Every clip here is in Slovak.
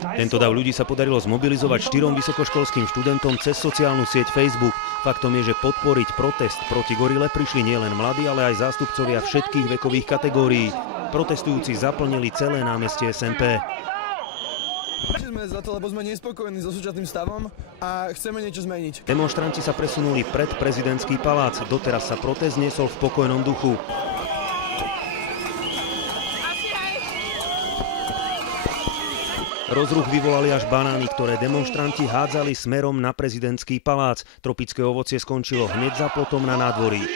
Tento dav ľudí sa podarilo zmobilizovať 4 vysokoškolským študentom cez sociálnu sieť Facebook. Faktom je, že podporiť protest proti gorile prišli nielen mladí, ale aj zástupcovia všetkých vekových kategórií. Protestujúci zaplnili celé námestie SMP. Sme za to, lebo sme nespokojní so súčasným stavom a chceme niečo zmeniť. Demonštranti sa presunuli pred prezidentský palác. Doteraz sa protest niesol v pokojnom duchu. Rozruch vyvolali až banány, ktoré demonštranti hádzali smerom na prezidentský palác. Tropické ovocie skončilo hneď za plotom na nádvorí.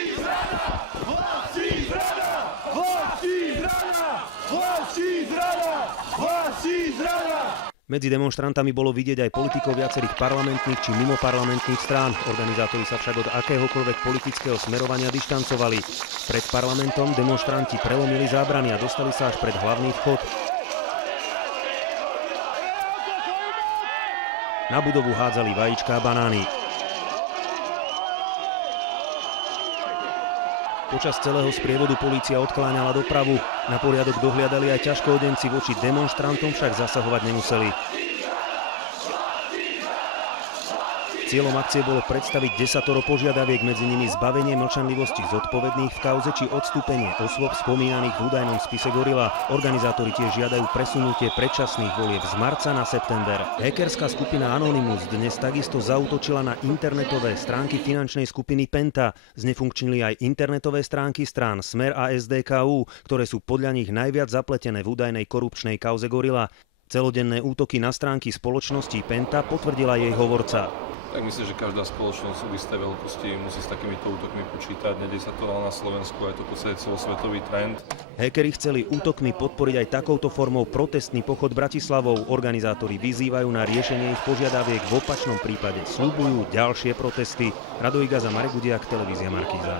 Medzi demonštrantami bolo vidieť aj politikov viacerých parlamentných či mimoparlamentných strán. Organizátori sa však od akéhokoľvek politického smerovania dištancovali. Pred parlamentom demonštranti prelomili zábrany a dostali sa až pred hlavný vchod. Na budovu hádzali vajíčka a banány. Počas celého sprievodu polícia odkláňala dopravu. Na poriadok dohliadali aj ťažkoodenci, voči demonštrantom však zasahovať nemuseli. Cieľom akcie bolo predstaviť 10 požiadaviek, medzi nimi zbavenie mlčanlivosti zodpovedných v kauze či odstúpenie osôb spomínaných v údajnom spise Gorila. Organizátori tiež žiadajú presunutie predčasných volieb z marca na september. Hackerská skupina Anonymous dnes takisto zaútočila na internetové stránky finančnej skupiny Penta. Znefunkčnili aj internetové stránky strán Smer a SDKU, ktoré sú podľa nich najviac zapletené v údajnej korupčnej kauze Gorila. Celodenné útoky na stránky spoločnosti Penta potvrdila jej hovorca. Tak myslím, že každá spoločnosť v istej veľkosti musí s takýmito útokmi počítať. Nedej sa to len na Slovensku, je to v podstate celosvetový trend. Hackeri chceli útokmi podporiť aj takouto formou protestný pochod Bratislavou. Organizátori vyzývajú na riešenie ich požiadaviek, v opačnom prípade sľubujú ďalšie protesty. Rado Igaza, Marek Gudiak, televízia Markíza.